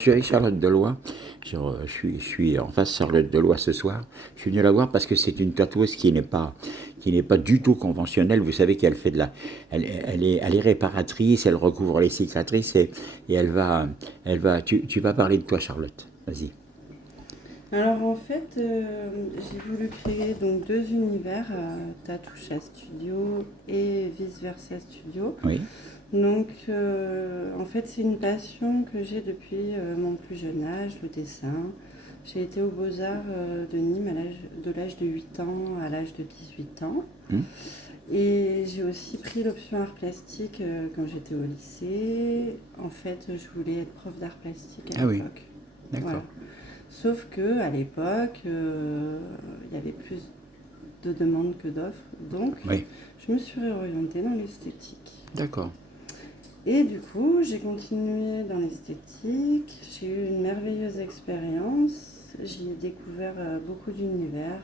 Je suis avec Charlotte Deloy. Je suis en face de Charlotte Deloy ce soir. Je suis venu la voir parce que c'est une tatoueuse qui n'est pas du tout conventionnelle. Vous savez qu'elle fait de la, elle est réparatrice, elle recouvre les cicatrices et tu vas parler de toi, Charlotte. Vas-y. Alors en fait, j'ai voulu créer donc deux univers, Tatoucha Studio et Vice Versa Studio. Oui. Donc en fait c'est une passion que j'ai depuis mon plus jeune âge, le dessin. J'ai été aux Beaux-Arts de Nîmes de l'âge de 8 ans à l'âge de 18 ans. Hum. Et j'ai aussi pris l'option art plastique quand j'étais au lycée. En fait, je voulais être prof d'art plastique à Ah oui. l'époque. D'accord. Voilà. Sauf que à l'époque, il y avait plus de demandes que d'offres, donc Oui. je me suis réorientée dans l'esthétique. D'accord. Et du coup, j'ai continué dans l'esthétique, j'ai eu une merveilleuse expérience, j'ai découvert beaucoup d'univers,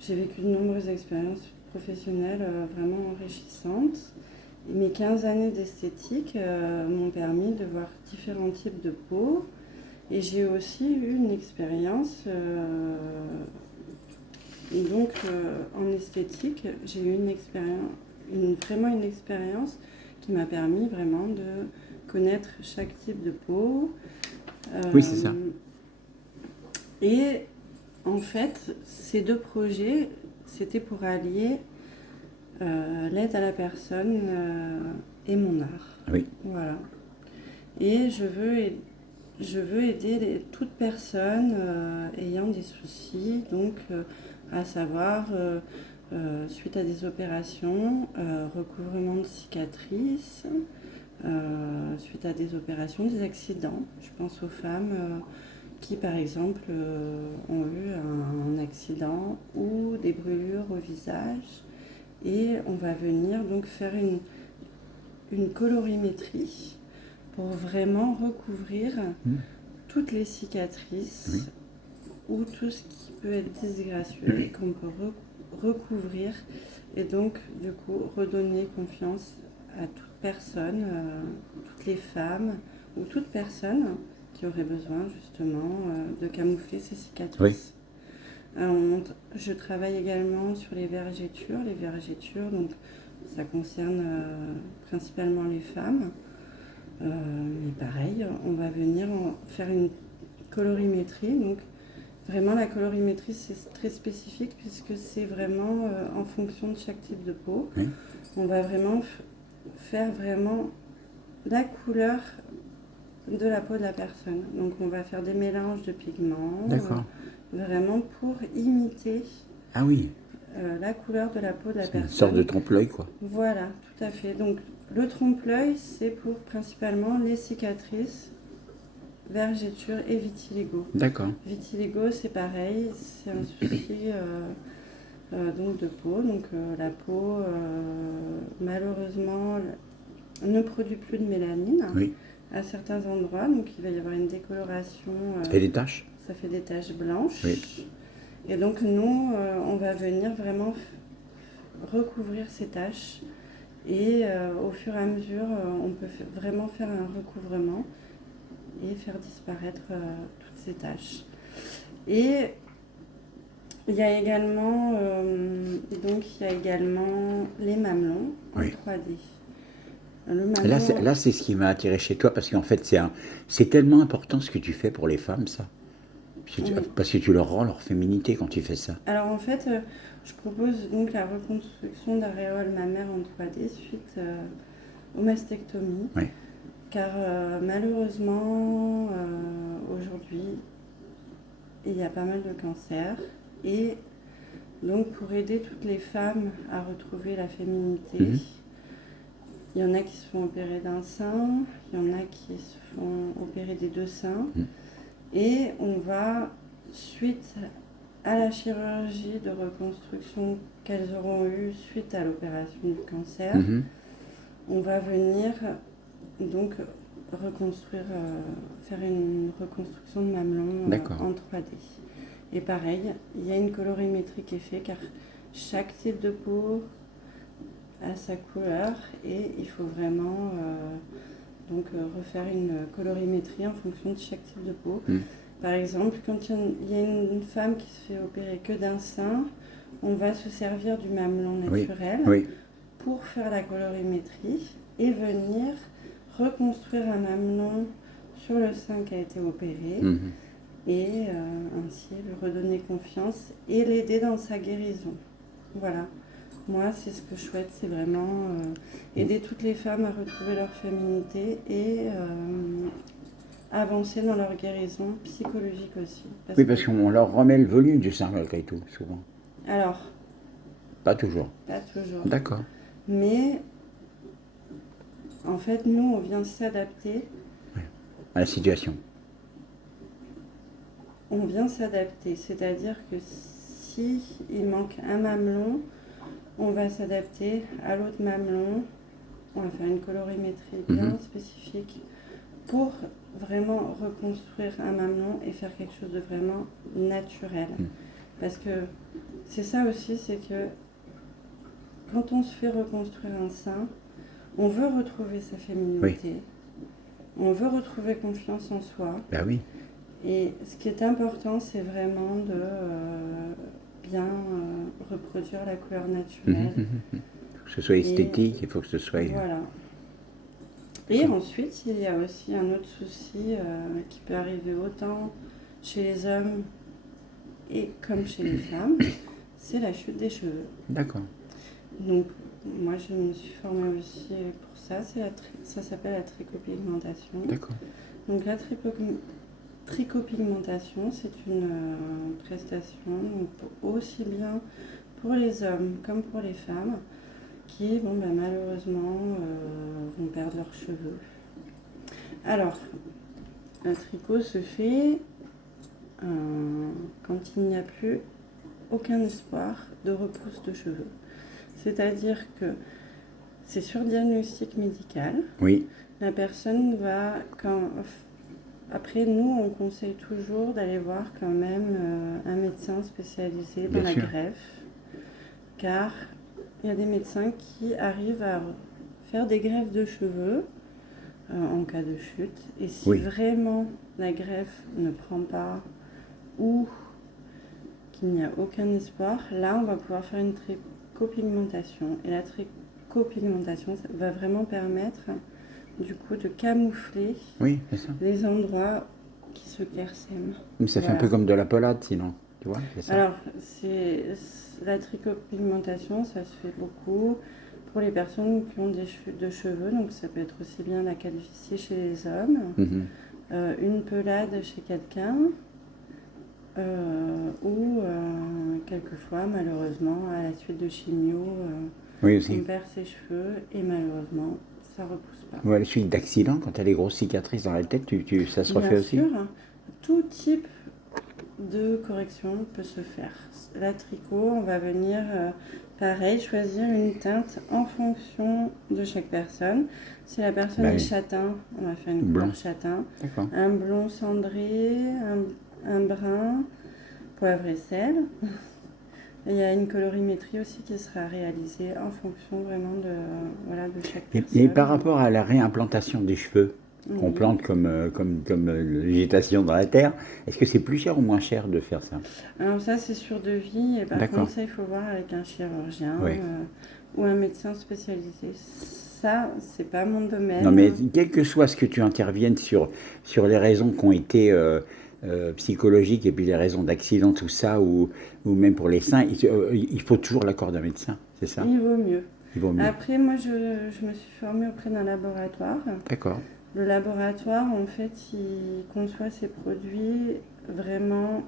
j'ai vécu de nombreuses expériences professionnelles vraiment enrichissantes. Et mes 15 années d'esthétique m'ont permis de voir différents types de peau. Et j'ai aussi eu une expérience, en esthétique, j'ai eu une expérience, vraiment une expérience qui m'a permis vraiment de connaître chaque type de peau. Oui, c'est ça. Et en fait, ces deux projets, c'était pour allier l'aide à la personne et mon art. Oui. Voilà. Et je veux aider toute personne ayant des soucis, donc à savoir suite à des opérations, recouvrement de cicatrices, suite à des opérations, des accidents. Je pense aux femmes qui, par exemple, ont eu un accident ou des brûlures au visage. Et on va venir donc faire une colorimétrie pour vraiment recouvrir toutes les cicatrices ou tout ce qui peut être disgracieux et qu'on peut recouvrir et donc du coup redonner confiance à toute personne, toutes les femmes ou toute personne qui aurait besoin justement de camoufler ses cicatrices. Je travaille également sur les vergetures. Les vergetures, donc ça concerne principalement les femmes. Mais pareil, on va venir faire une colorimétrie. Donc vraiment la colorimétrie c'est très spécifique puisque c'est vraiment en fonction de chaque type de peau. Oui. On va vraiment faire vraiment la couleur de la peau de la personne. Donc on va faire des mélanges de pigments. D'accord. Vraiment pour imiter Ah oui. la couleur de la peau de la C'est personne. une sorte de trompe-l'œil, quoi. Voilà, tout à fait. Donc le trompe-l'œil, c'est pour principalement les cicatrices, vergetures et vitiligo. D'accord. Vitiligo, c'est pareil, c'est un souci donc de peau. Donc la peau, malheureusement, ne produit plus de mélanine Oui. à certains endroits. Donc il va y avoir une décoloration. Ça fait des taches. Ça fait des taches blanches. Oui. Et donc nous, on va venir vraiment recouvrir ces taches. Et au fur et à mesure, on peut vraiment faire un recouvrement et faire disparaître toutes ces taches. Et il y a également, les mamelons en 3D. Là, c'est ce qui m'a attiré chez toi parce qu'en fait, c'est tellement important ce que tu fais pour les femmes, ça. Parce que tu leur rends leur féminité quand tu fais ça. Alors en fait, je propose donc la reconstruction d'aréoles mammaires en 3D suite aux mastectomies. Oui. Car malheureusement, aujourd'hui, il y a pas mal de cancers. Et donc pour aider toutes les femmes à retrouver la féminité, il y en a qui se font opérer d'un sein, il y en a qui se font opérer des deux seins. Et on va, suite à la chirurgie de reconstruction qu'elles auront eue suite à l'opération du cancer, on va venir donc reconstruire, faire une reconstruction de mamelon en 3D. Et pareil, il y a une colorimétrie qui est faite car chaque type de peau a sa couleur et il faut vraiment donc refaire une colorimétrie en fonction de chaque type de peau. Par exemple, quand il y a une femme qui se fait opérer que d'un sein, on va se servir du mamelon naturel pour faire la colorimétrie et venir reconstruire un mamelon sur le sein qui a été opéré et ainsi lui redonner confiance et l'aider dans sa guérison. Voilà. Moi, c'est ce que je souhaite, c'est vraiment aider toutes les femmes à retrouver leur féminité et avancer dans leur guérison psychologique aussi. Parce qu'on leur remet le volume du sein malgré tout, souvent. Alors, pas toujours. Pas toujours. D'accord. Mais, en fait, nous, on vient s'adapter. À la situation. On vient s'adapter, c'est-à-dire que si il manque un mamelon, on va s'adapter à l'autre mamelon. On va faire une colorimétrie bien spécifique pour vraiment reconstruire un mamelon et faire quelque chose de vraiment naturel. Parce que c'est ça aussi, c'est que quand on se fait reconstruire un sein, on veut retrouver sa féminité, on veut retrouver confiance en soi. Ben oui. Et ce qui est important, c'est vraiment de bien reproduire la couleur naturelle. Il faut que ce soit esthétique, il faut que ce soit... Voilà. Et ensuite, il y a aussi un autre souci qui peut arriver autant chez les hommes et comme chez les femmes, c'est la chute des cheveux. D'accord. Donc, moi, je me suis formée aussi pour ça. Ça s'appelle la trichopigmentation. D'accord. Donc, la trichopigmentation, c'est une prestation donc, aussi bien pour les hommes comme pour les femmes qui, malheureusement, vont perdre leurs cheveux. Alors, un tricot se fait quand il n'y a plus aucun espoir de repousse de cheveux. C'est-à-dire que c'est sur diagnostic médical. Oui. La personne va... Après, nous, on conseille toujours d'aller voir quand même un médecin spécialisé dans la greffe, car il y a des médecins qui arrivent à faire des greffes de cheveux en cas de chute. Et si vraiment la greffe ne prend pas ou qu'il n'y a aucun espoir, là, on va pouvoir faire une trichopigmentation. Et la trichopigmentation ça va vraiment permettre du coup de camoufler les endroits qui se clairsèment. Mais ça fait un peu comme de la pelade sinon, tu vois, c'est ça. Alors, la trichopigmentation, ça se fait beaucoup pour les personnes qui ont des chutes de cheveux, donc ça peut être aussi bien la calvitie chez les hommes, une pelade chez quelqu'un, ou quelquefois, malheureusement, à la suite de chimio, on perd ses cheveux et malheureusement, ça ne repousse pas. Ou à la suite d'accidents, quand tu as des grosses cicatrices dans la tête, ça se refait aussi ? Bien sûr, tout type de correction peut se faire. La tricot, on va venir, pareil, choisir une teinte en fonction de chaque personne. Si la personne est châtain, on va faire une couleur châtain. Un blond cendré, un brun, poivre et sel. Il y a une colorimétrie aussi qui sera réalisée en fonction vraiment de chaque personne. Et par rapport à la réimplantation des cheveux qu'on plante comme végétation dans la terre, est-ce que c'est plus cher ou moins cher de faire ça ? Alors ça, c'est sur devis. Et par contre, ça, il faut voir avec un chirurgien ou un médecin spécialisé. Ça, c'est pas mon domaine. Non, mais quel que soit ce que tu interviennes sur les raisons qui ont été... psychologiques et puis les raisons d'accident, tout ça, ou même pour les seins, il faut toujours l'accord d'un médecin, c'est ça ? Il vaut mieux. Il vaut mieux. Après, moi, je me suis formée auprès d'un laboratoire. D'accord. Le laboratoire, en fait, il conçoit ses produits vraiment...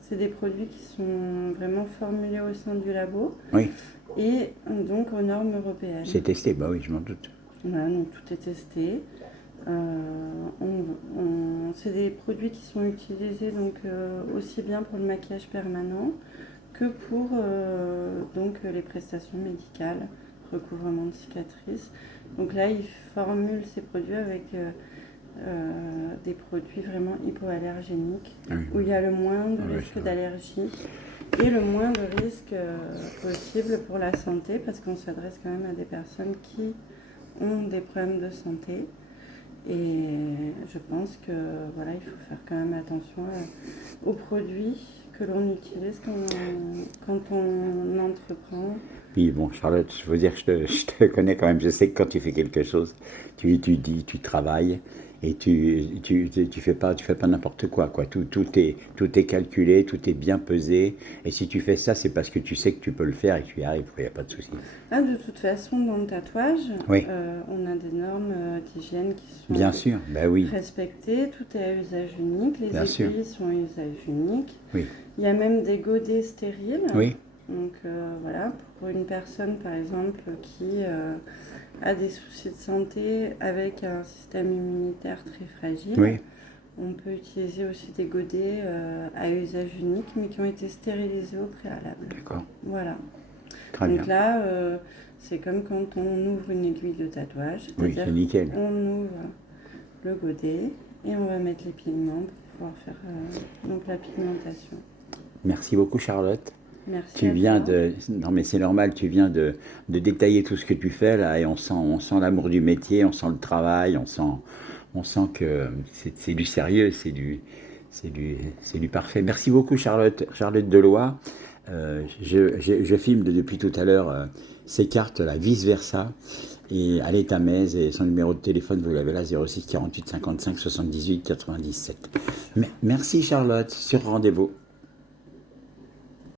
C'est des produits qui sont vraiment formulés au sein du labo. Oui. Et donc aux normes européennes. C'est testé, bah oui, je m'en doute. Voilà, donc tout est testé. C'est des produits qui sont utilisés donc, aussi bien pour le maquillage permanent que pour donc, les prestations médicales, recouvrement de cicatrices. Donc là, ils formulent ces produits avec des produits vraiment hypoallergéniques, où il y a le moins de risque d'allergie et le moins de risque possible pour la santé, parce qu'on s'adresse quand même à des personnes qui ont des problèmes de santé. Et je pense que voilà, il faut faire quand même attention aux produits que l'on utilise quand on entreprend. Puis bon, Charlotte, je veux dire que je te connais quand même. Je sais que quand tu fais quelque chose, tu étudies, tu travailles et tu fais pas n'importe quoi, quoi. Tout est calculé, tout est bien pesé. Et si tu fais ça, c'est parce que tu sais que tu peux le faire et que tu y arrives. Il n'y a pas de souci. Ah, de toute façon, dans le tatouage, Oui. on a des normes d'hygiène qui sont Bien sûr, ben oui, respectées. Tout est à usage unique. Les bien sûr. aiguilles sont à usage unique. Oui, Il y a même des godets stériles. oui, Donc voilà, pour une personne par exemple qui a des soucis de santé avec un système immunitaire très fragile, oui. on peut utiliser aussi des godets à usage unique mais qui ont été stérilisés au préalable. D'accord, Voilà. très Donc bien. là, c'est comme quand on ouvre une aiguille de tatouage, Oui, c'est-à-dire c'est nickel. on ouvre le godet et on va mettre les pigments pour pouvoir faire donc la pigmentation. Merci beaucoup, Charlotte. Merci Tu à viens toi. de... Non mais c'est normal, tu viens de détailler tout ce que tu fais là et on sent l'amour du métier, on sent le travail, on sent que c'est du sérieux, c'est du parfait. Merci beaucoup Charlotte, Charlotte Deloy. Je filme depuis tout à l'heure ces cartes là, vice versa. Et elle est à Metz et son numéro de téléphone, vous l'avez là, 06 48 55 78 97. Merci Charlotte, sur rendez-vous.